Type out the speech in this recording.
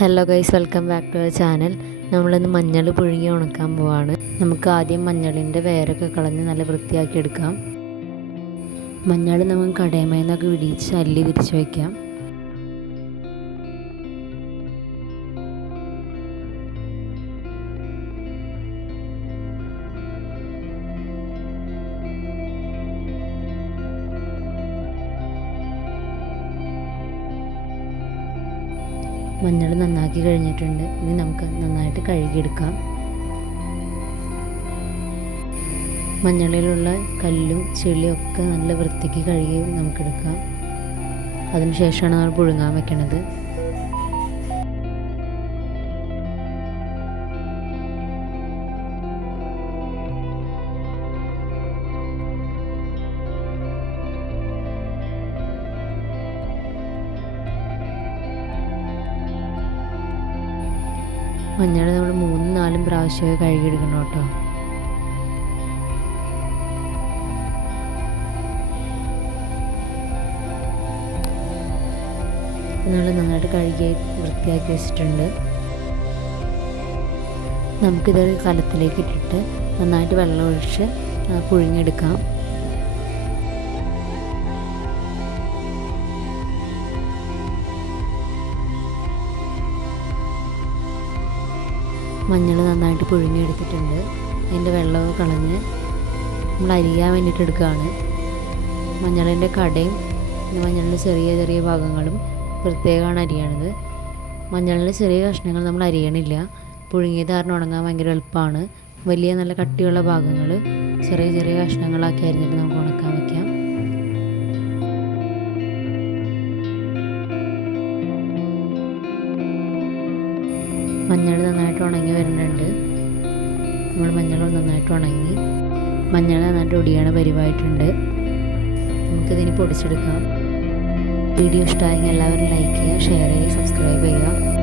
Hello guys, welcome back to our channel. നമ്മളിന്ന് മഞ്ഞൾ പുഴുങ്ങി ഉണക്കാൻ പോവാണ്. നമുക്ക് ആദ്യം മഞ്ഞളിൻ്റെ വേരൊക്കെ കളഞ്ഞ് നല്ല വൃത്തിയാക്കി എടുക്കാം. മഞ്ഞൾ നമുക്ക് കടയമേന്നൊക്കെ വിടിയിച്ച് അല്ലി വിരിച്ച് വയ്ക്കാം. മഞ്ഞൾ നന്നാക്കി കഴിഞ്ഞിട്ടുണ്ട്. ഇനി നമുക്ക് നന്നായിട്ട് കഴുകിയെടുക്കാം. മഞ്ഞളിലുള്ള കല്ലും ചെളിയും ഒക്കെ നല്ല വൃത്തിക്ക് കഴുകി നമുക്കെടുക്കാം. അതിനുശേഷമാണ് നമ്മൾ പുഴുങ്ങാൻ വെക്കണത്. മഞ്ഞൾ നമ്മൾ 3-4 പ്രാവശ്യമേ കഴുകിയെടുക്കണം കേട്ടോ. നമ്മൾ നന്നായിട്ട് കഴുകി വൃത്തിയാക്കി വെച്ചിട്ടുണ്ട്. നമുക്കിതൊരു കലത്തിലേക്ക് ഇട്ടിട്ട് നന്നായിട്ട് വെള്ളം ഒഴിച്ച് പുഴുങ്ങിയെടുക്കാം. മഞ്ഞൾ നന്നായിട്ട് പുഴുങ്ങിയെടുത്തിട്ടുണ്ട്. അതിൻ്റെ വെള്ളമൊക്കെ കളഞ്ഞ് നമ്മൾ അരിയാൻ വേണ്ടിയിട്ട് എടുക്കുകയാണ്. മഞ്ഞളിൻ്റെ കടയും പിന്നെ മഞ്ഞളിൻ്റെ ചെറിയ ചെറിയ ഭാഗങ്ങളും പ്രത്യേകമാണ് അരിയണത്. മഞ്ഞളിൻ്റെ ചെറിയ കഷ്ണങ്ങൾ നമ്മൾ അരിയണില്ല. പുഴുങ്ങിയത് കാരണം ഉണങ്ങാൻ ഭയങ്കര എളുപ്പമാണ്. വലിയ നല്ല കട്ടിയുള്ള ഭാഗങ്ങൾ ചെറിയ ചെറിയ കഷ്ണങ്ങളാക്കി അരിഞ്ഞിട്ട് നമുക്ക് ഉണക്കാൻ വയ്ക്കാം. മഞ്ഞൾ നന്നായിട്ട് ഉണങ്ങി വരുന്നുണ്ട്. നമ്മൾ മഞ്ഞൾ നന്നായിട്ട് ഉണങ്ങി, മഞ്ഞൾ നന്നായിട്ട് ഒടിയണ പരിവായിട്ടുണ്ട്. നമുക്കിതിന് പൊടിച്ചെടുക്കാം. വീഡിയോ ഇഷ്ടമായെങ്കിൽ എല്ലാവരും ലൈക്ക് ചെയ്യുക, ഷെയർ ചെയ്യുക, സബ്സ്ക്രൈബ് ചെയ്യുക.